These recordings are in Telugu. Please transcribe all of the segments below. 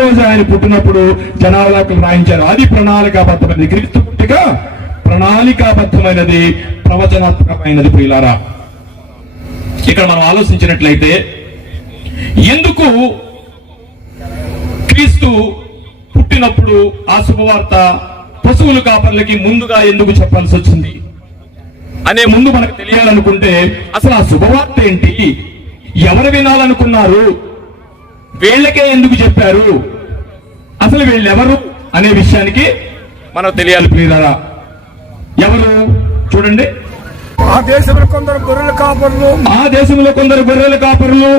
రోజు ఆయన పుట్టినప్పుడు జనాలకు రాయించారు. అది ప్రణాళికాబద్ధమైనది. క్రీస్తు పుట్టిక ప్రణాళికాబద్ధమైనది, ప్రవచనాత్మకమైనది. ప్రియులారా, ఇక్కడ మనం ఆలోచించినట్లయితే ఎందుకు క్రీస్తు పుట్టినప్పుడు ఆ శుభవార్త పశువుల కాపర్లకి ముందుగా ఎందుకు చెప్పాల్సి వచ్చింది అనే ముందు మనకు తెలియాలనుకుంటే అసలు ఆ శుభవార్త ఏంటి, ఎవరు వినాలనుకున్నారు, వీళ్ళకే ఎందుకు చెప్పారు, అసలు వీళ్ళెవరు అనే విషయానికి మనకు తెలియాలి. ప్రియులారా, ఎవరు చూడండి. ఆ దేశంలో కొందరు గొర్రెల కాపరులు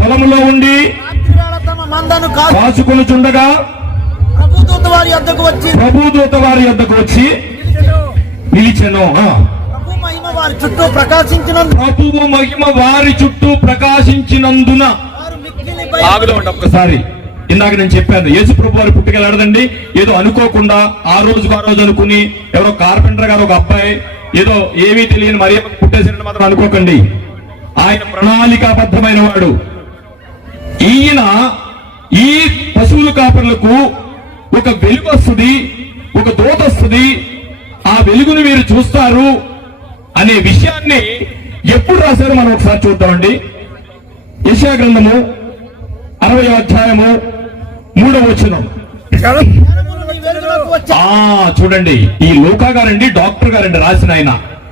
పొలంలో ఉండి కాచుకొనుచుండగా ప్రభుదూత వారి యొద్దకు వచ్చి నిలిచెను. ప్రభువు మహిమ వారి చుట్టూ ప్రకాశించినందున. ఆగుదామండి ఒక్కసారి. ఇందాక నేను చెప్పాను, యేసు ప్రభు వారి పుట్టుకెళ్ళాడదండి ఏదో అనుకోకుండా ఆ రోజు అనుకుని ఎవరో కార్పెంటర్ గారు ఒక అబ్బాయి ఏదో ఏమీ తెలియని మరి పుట్టేసినట్టు మాత్రం అనుకోకండి. ఆయన ప్రణాళికాబద్ధమైన వాడు. ఈయన ఈ పశువుల కాపర్లకు ఒక వెలుగు వస్తుంది, ఒక దూత వస్తుంది, ఆ వెలుగును మీరు చూస్తారు అనే విషయాన్ని ఎప్పుడు రాశారో మనం ఒకసారి చూద్దామండి. యెషయా గ్రంథము 60వ అధ్యాయము 3వ వచనం. చూడండి, ఈ లూకా గారండి, డాక్టర్ గారండి రాసిన ఆయన.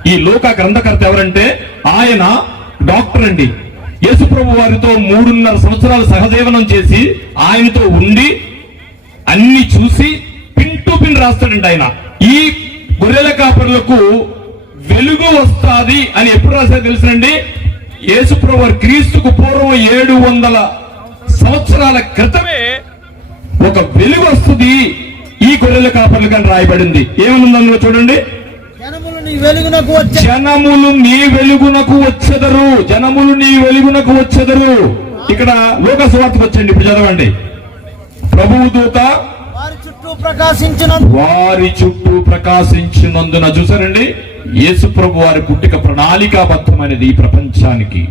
ఈ లూకా గ్రంథకర్త ఎవరంటే ఆయన డాక్టర్ అండి. యేసు ప్రభు వారితో 3.5 సంవత్సరాలు సహజీవనం చేసి ఆయనతో ఉండి అన్ని చూసి పిన్ టు పిన్ రాస్తాడండి ఆయన. ఈ గొర్రెల కాపరులకు వెలుగు వస్తాది అని ఎప్పుడు రాశారు తెలుసునండి? యేసు ప్రభు వారు క్రీస్తుకు పూర్వం 700 సంవత్సరాల క్రితమే ఒక వెలుగు వస్తుంది ఈ గొర్రెల కాపర్లకు అని రాయబడింది. ఏమనుంది అందులో చూడండి. జనములు నీ వెలుగునకు వచ్చెదరు. జనములు నీ వెలుగునకు వచ్చెదరు. ఇక్కడ లూకా సువార్తకు వచ్చండి, ఇప్పుడు చదవండి. ప్రభువు దూత వారి చుట్టూ ప్రకాశించినందున. చూసారండి, యేసు ప్రభు వారి పుట్టిక ప్రణాళికాబద్ధమైనది. ఈ ప్రపంచానికి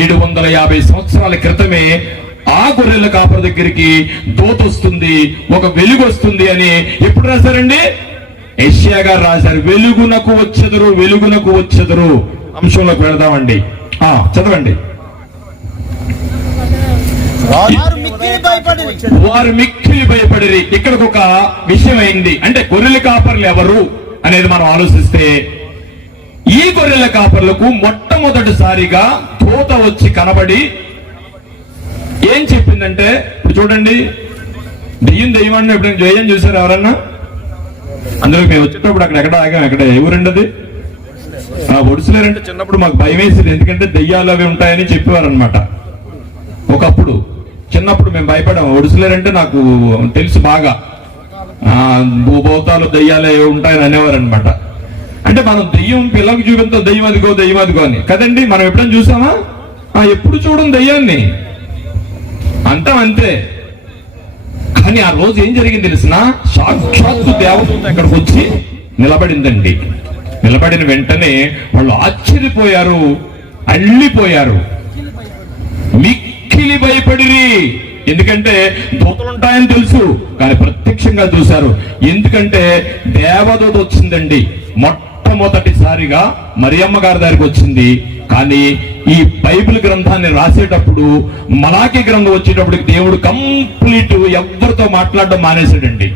750 సంవత్సరాల క్రితమే ఆ గొర్రెల కాపర్ దగ్గరికి దూత వస్తుంది, ఒక వెలుగు వస్తుంది అని ఎప్పుడు రాశారండి? యెషయా గారు రాశారు. వెలుగునకు వచ్చెదరు, వెలుగునకు వచ్చెదరు. అంశంలోకి వెళదామండి. చదవండి. వారు మిక్కిలి భయపడిరి. ఇక్కడికి ఒక విషయం అయింది. అంటే గొర్రెల కాపర్లు ఎవరు అనేది మనం ఆలోచిస్తే, ఈ గొర్రెల కాపర్లకు మొట్టమొదటిసారిగా దూత వచ్చి కనబడి ఏం చెప్పిందంటే, ఇప్పుడు చూడండి, దెయ్యం అంటే ఎప్పుడు దెయ్యం చూసారు ఎవరన్నా? అందులో మేము వచ్చేటప్పుడు ఎక్కడ ఆగాం, ఎక్కడ ఎవరండి అది? ఒడిసిలేరంటే చిన్నప్పుడు మాకు భయం వేసింది, ఎందుకంటే దెయ్యాలు అవి ఉంటాయని చెప్పేవారు అనమాట. ఒకప్పుడు చిన్నప్పుడు మేము భయపడాం. ఒడిసిలేరంటే నాకు తెలుసు బాగా, భూభౌతాలు దెయ్యాలు ఏవి ఉంటాయని అనేవారు అనమాట. అంటే మనం దెయ్యం పిల్లలకు చూపిస్తాం, దెయ్యం అదిగో అని కదండి. మనం ఎప్పుడైనా చూసామా? ఎప్పుడు చూడం దెయ్యాన్ని అంటాం, అంతే. కానీ ఆ రోజు ఏం జరిగింది తెలిసిన? సాక్షాత్తు దేవదూత అక్కడికి వచ్చి నిలబడిందండి. నిలబడిన వెంటనే వాళ్ళు ఆశ్చర్యపోయారు, అల్లిపోయారు, మిక్కిలి భయపడిరి. ఎందుకంటే దూతలుంటాయని తెలుసు, కానీ ప్రత్యక్షంగా చూశారు. ఎందుకంటే దేవదూత వచ్చిందండి. మొట్టమొదటిసారిగా మరియమ్మ గారి దగ్గరికి వచ్చింది. కానీ ఈ బైబిల్ గ్రంథాన్ని రాసేటప్పుడు, మలాకి గ్రంథం వచ్చేటప్పటికి దేవుడు కంప్లీట్ ఎవరితో మాట్లాడడం మానేశాడండి.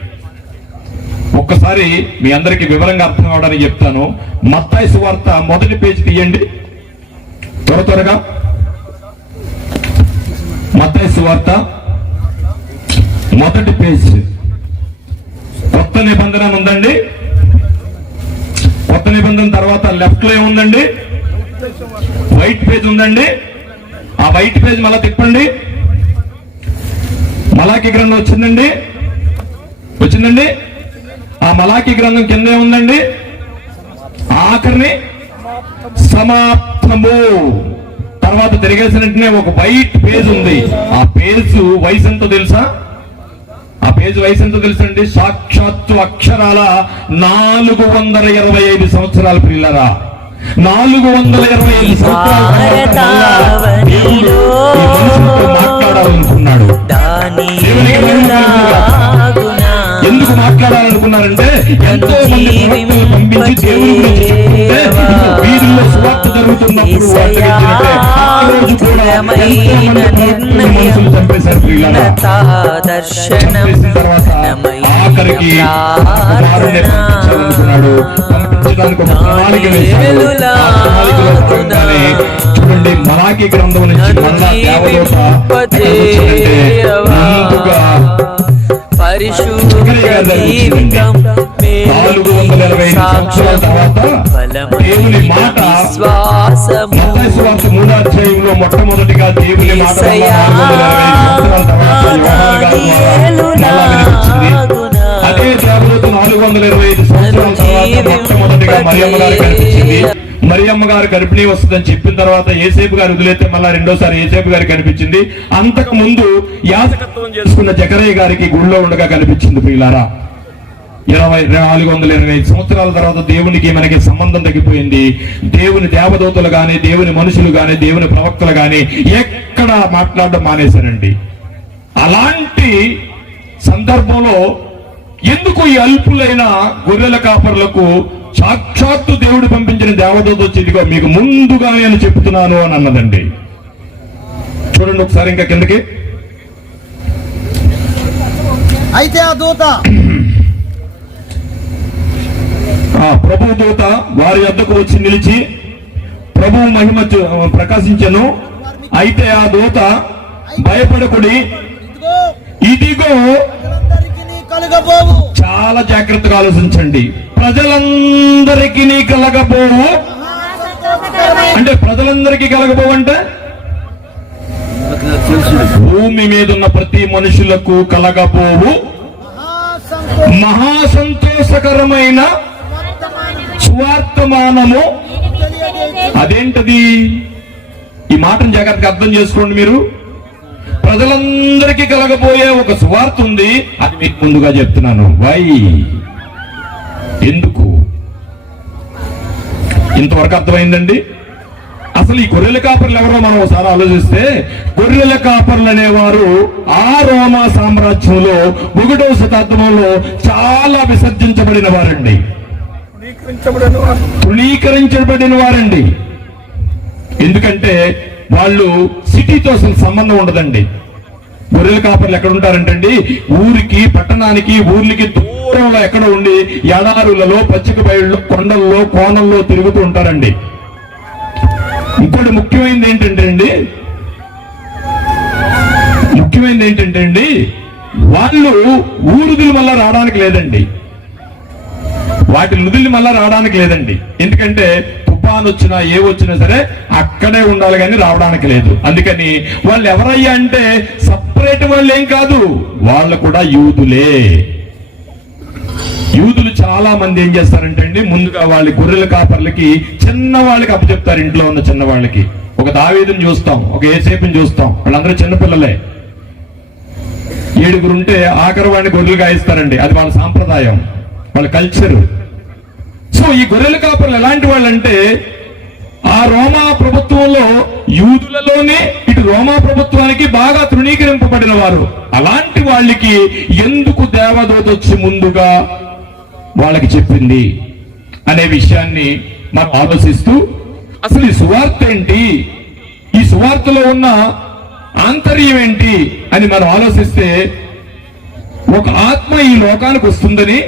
ఒక్కసారి మీ అందరికి వివరంగా అర్థం కావడానికి చెప్తాను. మత్తయి సువార్త 1వ పేజీ తీయండి త్వరగా. మత్తయి సువార్త 1వ పేజీ. కొత్త నిబంధన ఉందండి. కొత్త నిబంధన తర్వాత లెఫ్ట్ లో ఏముందండి? వైట్ పేజ్ ఉందండి. ఆ వైట్ పేజ్ మళ్ళా తిప్పండి. మలాకి గ్రంథం వచ్చిందండి. ఆ మలాకి గ్రంథం కింద ఏముందండి? ఆఖరిని సమాప్తము. తర్వాత తిరిగేసిన వెంటనే ఒక వైట్ పేజ్ ఉంది. ఆ పేజ్ వయసు ఎంతో తెలుసా? ఆ పేజ్ వయసు ఎంతో తెలుసండి? సాక్షాత్తు అక్షరాల 425 సంవత్సరాలు. పిల్లరా, 425 సంవత్సరాలు మాట్లాడాలి. ఎంతో మంది ప్రవక్తలు పంపించి దేవుని గురించి చెప్తుంటే ఇదిగో వీధుల్లో సువార్త జరుగుతున్నప్పుడు వార్త గెలిచినట్టే ఆ రోజు కూడా ఎంతో మంది ప్రవక్తలు మనుషులు చంపేశారు ప్రియులారా. చంపేసిన తర్వాత ఆఖరికి కుమారుణ్ణి పంపించాలనుకున్నాడు. పంపించడానికి ఒక ప్రణాళిక వేశాడు. ఆ ప్రణాళికలో భాగంగానే చూడండి మలాకీ గ్రంథం నుంచి మళ్ళా దేవదూత ఎక్కడికి వచ్చిందంటే ముందుగా 425 సంవత్సరాల తర్వాత దేవుని మాట మత్తయి సువార్త 3వ అధ్యాయంలో మొట్టమొదటిగా దేవుని మాట 425 సంవత్సరాల తర్వాత యోహాను గారి ద్వారా మళ్ళా వినిపించింది. అదే దేవదూత 425 సంవత్సరాల తర్వాత మొట్టమొదటిగా మరియమ్మ గారు కనిపించింది. మరియమ్మ గారు గర్భిణీ వస్తుందని చెప్పిన తర్వాత యేసేపు గారు వదిలేస్తే మళ్ళా రెండోసారి యేసేపు గారు కనిపించింది. అంతకు ముందు యాజకత్వం చేసుకున్న జకరయ్య గారికి గుడిలో ఉండగా కనిపించింది ప్రియులారా. 425 సంవత్సరాల తర్వాత దేవునికి మనకి సంబంధం తగ్గిపోయింది. దేవుని దేవదూతలు గాని, దేవుని మనుషులు గాని, దేవుని ప్రవక్తలు గాని ఎక్కడ మాట్లాడడం మానేశారండి. అలాంటి సందర్భంలో ఎందుకు ఈ అల్పులైన గొర్రెల కాపర్లకు సాక్షాత్తు దేవుడు పంపించిన దేవదూత వచ్చి ఇదిగో మీకు ముందుగా నేను చెప్తున్నాను అని అన్నదండి. చూడండి ఒకసారి ఇంకా కిందకి. అయితే ఆ దూత ప్రభు దూత వారి వద్దకు వచ్చి నిలిచి ప్రభువు మహిమ ప్రకాశించెను. అయితే ఆ దూత భయపడకుడి, ఇదిగో కలుగబోవు. చాలా జాగ్రత్తగా ఆలోచించండి. ప్రజలందరికీ కలగబోవు అంటే ప్రజలందరికీ కలగబోవు అంటే భూమి మీద ఉన్న ప్రతి మనుషులకు కలగబోవు మహా సంతోషకరమైన సువార్తమానము. అదేంటది? ఈ మాటను జాగ్రత్తగా అర్థం చేసుకోండి మీరు. ప్రజలందరికీ కలగబోయే ఒక సువార్త ఉంది, అది మీకు ముందుగా చెప్తున్నాను. వై? ఎందుకు? ఇంతవరకు అర్థమైందండి. అసలు ఈ గొర్రెల కాపర్లు ఎవరో మనం ఒకసారి ఆలోచిస్తే, గొర్రెల కాపర్లు అనేవారు ఆ రోమా సామ్రాజ్యంలో 1వ శతాబ్దంలో చాలా విసర్జించబడిన వారండి, తృణీకరించబడిన వారండి. ఎందుకంటే వాళ్ళు సిటీతో అసలు సంబంధం ఉండదండి. గొర్రెల కాపర్లు ఎక్కడ ఉంటారంటండి, ఊరికి పట్టణానికి ఊర్లకి దూరంలో ఎక్కడ ఉండి ఎడారులలో, పచ్చిక బయళ్ళు, కొండల్లో, కోనల్లో తిరుగుతూ ఉంటారండి. ఇంకోటి ముఖ్యమైనది ఏంటంటే అండి వాళ్ళు ఊరుదులు మళ్ళా రావడానికి లేదండి, వాటి నుదులు మళ్ళా రావడానికి లేదండి. ఎందుకంటే తుఫాన్ వచ్చినా ఏ వచ్చినా సరే అక్కడే ఉండాలి కానీ రావడానికి లేదు. అందుకని వాళ్ళు ఎవరయ్యా అంటే సపరేట్ వాళ్ళు ఏం కాదు, వాళ్ళు కూడా యూదులే. యూదులు చాలా మంది ఏం చేస్తారంటే అండి, ముందుగా వాళ్ళ గొర్రెల కాపర్లకి చిన్నవాళ్ళకి అప్పచెప్తారు. ఇంట్లో ఉన్న చిన్నవాళ్ళకి ఒక దావీదుని చూస్తాం, ఒక యేసేపుని చూస్తాం, వాళ్ళందరూ చిన్నపిల్లలే. 7 ఉంటే ఆఖరి వాడిని గొర్రెలు గాయిస్తారండి. అది వాళ్ళ సాంప్రదాయం, వాళ్ళ కల్చర్. సో ఈ గొర్రెల కాపర్లు ఎలాంటి వాళ్ళంటే ఆ రోమా ప్రభుత్వంలో యూదులలోనే ఇటు రోమా ప్రభుత్వానికి బాగా తృణీకరింపబడిన వారు. అలాంటి వాళ్ళకి ఎందుకు దేవదూత వచ్చి ముందుగా వాళ్ళకి చెప్పింది అనే విషయాన్ని మనం ఆలోచిస్తూ, అసలు ఈ సువార్త ఏంటి, ఈ సువార్తలో ఉన్న ఆంతర్యం ఏంటి అని మనం ఆలోచిస్తే, ఒక ఆత్మ ఈ లోకానికి వస్తుందని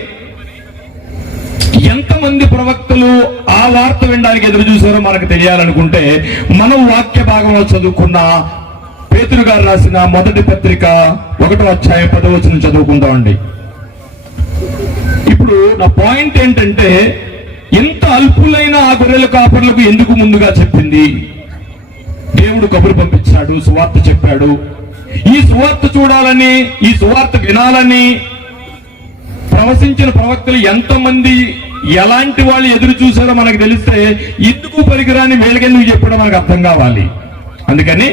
ఎంతమంది ప్రవక్తలు ఆ వార్త వినడానికి ఎదురు చూసారో మనకు తెలియాలనుకుంటే, మనం వాక్య భాగంలో చదువుకున్న పేతురు గారు రాసిన మొదటి పత్రిక 1వ అధ్యాయం 10వ వచనం చదువుకుందామండి. ఇప్పుడు నా పాయింట్ ఏంటంటే, ఎంత అల్పులైన ఆ గొర్రెల కాపర్లకు ఎందుకు ముందుగా చెప్పింది? దేవుడు కబురు పంపించాడు, సువార్త చెప్పాడు. ఈ సువార్త చూడాలని, ఈ సువార్త వినాలని ప్రవచించిన ప్రవక్తలు ఎంతమంది, ఎలాంటి వాళ్ళు ఎదురు చూసారో మనకు తెలిస్తే ఎందుకు పరికరాన్ని వేళకెందుకు చెప్పడం మనకు అర్థం కావాలి. అందుకని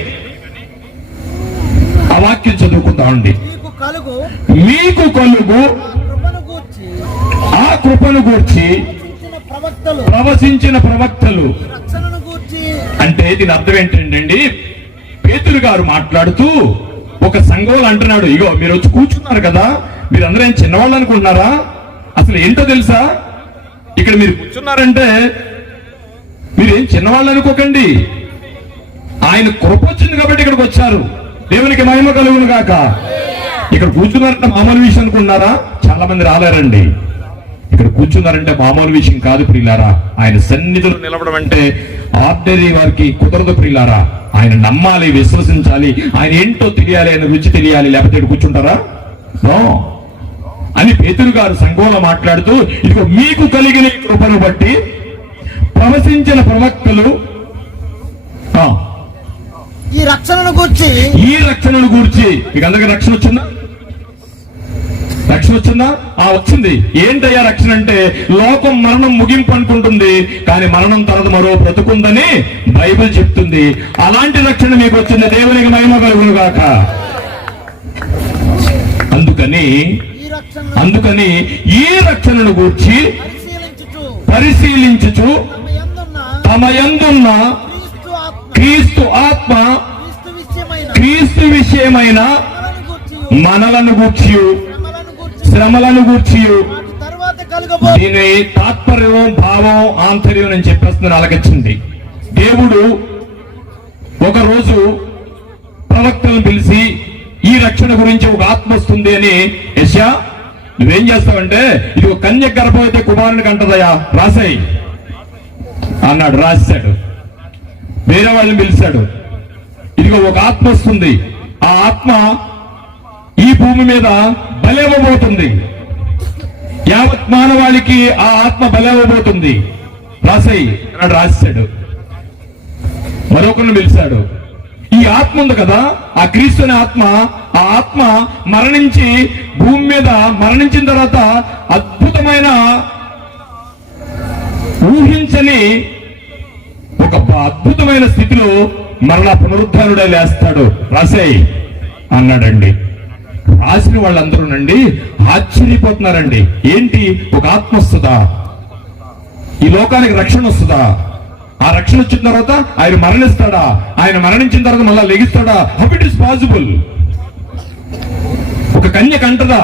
ఆ వాక్యం చదువుకుందామండి. మీకు కలుగు ఆ కృపను గూర్చి ప్రవచించిన ప్రవక్తలు అంటే దీని అర్థం ఏంటండి, పేతురు గారు మాట్లాడుతూ ఒక సంఘంలో అంటున్నాడు, ఇగో మీరు వచ్చి కూర్చున్నారు కదా, మీరందరూ ఏం చిన్నవాళ్ళు అనుకుంటున్నారా? అసలు ఏంటో తెలుసా? ఇక్కడ మీరు కూర్చున్నారంటే మీరేం చిన్నవాళ్ళు అనుకోకండి. ఆయన కృప వచ్చింది కాబట్టి ఇక్కడికి వచ్చారు. దేవునికి మహిమ కలుగును గాక. ఇక్కడ కూర్చున్నారంటే మామూలు విషయం అనుకున్నారా? చాలా మంది రాలేరండి. ఇక్కడ కూర్చున్నారంటే మామూలు విషయం కాదు ప్రియులారా. ఆయన సన్నిధిలో నిలవడం అంటే ఆర్డినరీ వారికి కుదరదు ప్రియులారా. ఆయన నమ్మాలి, విశ్వసించాలి, ఆయన ఏంటో తెలియాలి, ఆయన రుచి తెలియాలి, లేకపోతే ఇక్కడ కూర్చుంటారా? నో అని పేతురు గారు సంఘంలో మాట్లాడుతూ, ఇదిగో మీకు కలిగిన ఈ కృపను బట్టి ప్రవచించిన ప్రవక్తలు ఈ రక్షణను గూర్చి మీకు అందరికీ రక్షణ వచ్చిందా? రక్షణ వచ్చిందా? వచ్చింది. ఏంటయ్యా రక్షణ అంటే, లోకం మరణం ముగింపు అనుకుంటుంది, కానీ మరణం తర్వాత మరో బ్రతుకుందని బైబిల్ చెప్తుంది. అలాంటి రక్షణ మీకు వచ్చింది. దేవునికి మహిమ కలుగును గాక. అందుకని ఈ రక్షణను గూర్చి పరిశీలించుచు తమ యందున్న క్రీస్తు ఆత్మ క్రీస్తు విషయమైన మనలను గూర్చి శ్రమలను గూర్చి దీని తాత్పర్యం, భావం, ఆంతర్యం నేను చెప్పేస్తున్నాను, ఆలకించింది. దేవుడు ఒకరోజు ప్రవక్తలను పిలిచి ఈ రక్షణ గురించి ఒక ఆత్మ వస్తుంది అని, యెషయా నువ్వేం చేస్తావంటే, ఇది ఒక కన్య గర్భం అయితే కుమారునికి అంటదయా, రాసాయి అన్నాడు. రాశాడు. వేరే వాళ్ళని పిలిచాడు. ఇదిగో ఒక ఆత్మ వస్తుంది, ఆ ఆత్మ ఈ భూమి మీద బలివ్వబోతుంది, యావత్ మానవాళికి ఆ ఆత్మ బలివ్వబోతుంది, రాసాయి అన్నాడు. రాశాడు. మరొకరిని పిలిచాడు. ఈ ఆత్మ ఉంది కదా, ఆ క్రీస్తు అనే ఆత్మ, ఆ ఆత్మ మరణించి భూమి మీద మరణించిన తర్వాత అద్భుతమైన ఊహించని ఒక అద్భుతమైన స్థితిలో మరలా పునరుద్ధానుడే లేస్తాడు, రాసేయ్ అన్నాడండి. రాసిన వాళ్ళందరూనండి ఆశ్చర్యపోతున్నారండి. ఏంటి, ఒక ఆత్మ వస్తుందా? ఈ లోకానికి రక్షణ వస్తుందా? ఆ రక్షణ వచ్చిన తర్వాత ఆయన మరణిస్తాడా? ఆయన మరణించిన తర్వాత మళ్ళా లెగిస్తాడా? How it is possible? ఒక కన్య కంటదా?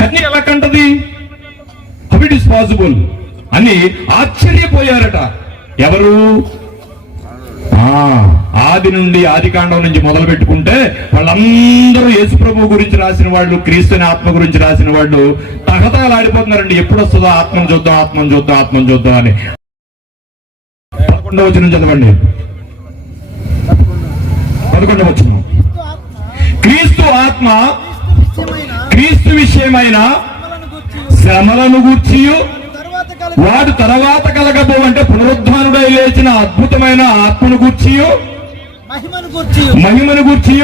కన్య ఎలా కంటది? హౌ ఇట్ ఈస్ పాసిబుల్ అని ఆశ్చర్యపోయారట. ఎవరు? ఆది నుండి, ఆది కాండం నుంచి మొదలు పెట్టుకుంటే వాళ్ళందరూ యేసు ప్రభు గురించి రాసిన వాళ్ళు, క్రీస్తుని ఆత్మ గురించి రాసిన వాళ్ళు తహతహలాడిపోతున్నారండి. ఎప్పుడు వస్తుందో ఆత్మను చూద్దాం, ఆత్మను చూద్దాం, ఆత్మను చూద్దాం అని. 11వ వచనం చదవండి. 11వ వచనం. క్రీస్తు ఆత్మ క్రీస్తు విషయమైన శ్రమలను గూర్చి వాడు తర్వాత కలగబో అంటే పునరుద్ధానుడై లేచిన అద్భుతమైన ఆత్మను గూర్చి మహిమను గూర్చి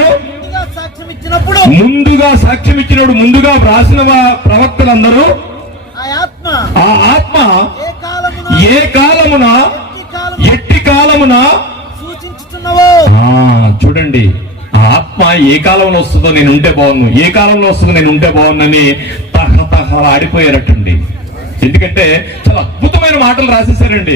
ముందుగా సాక్ష్యం ఇచ్చినప్పుడు ముందుగా వ్రాసిన ప్రవక్తలందరూ ఆ ఆత్మ ఏ కాలమున ఎట్టి కాలమున చూడండి, ఆ ఆత్మ ఏ కాలంలో వస్తుందో నేను ఉంటే బాగున్నాను, ఏ కాలంలో వస్తుందో నేను ఉంటే బాగున్నానని ఆడిపోయారటండి. ఎందుకంటే చాలా అద్భుతమైన మాటలు రాసేసారండి.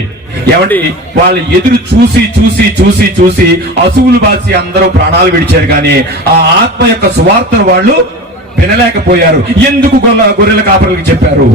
ఏమండి, వాళ్ళు ఎదురు చూసి చూసి చూసి చూసి అసువులు బాసి అందరూ ప్రాణాలు విడిచారు, కానీ ఆ ఆత్మ యొక్క సువార్తను వాళ్ళు వినలేకపోయారు. ఎందుకు గొర్రెల కాపరులకు చెప్పారు?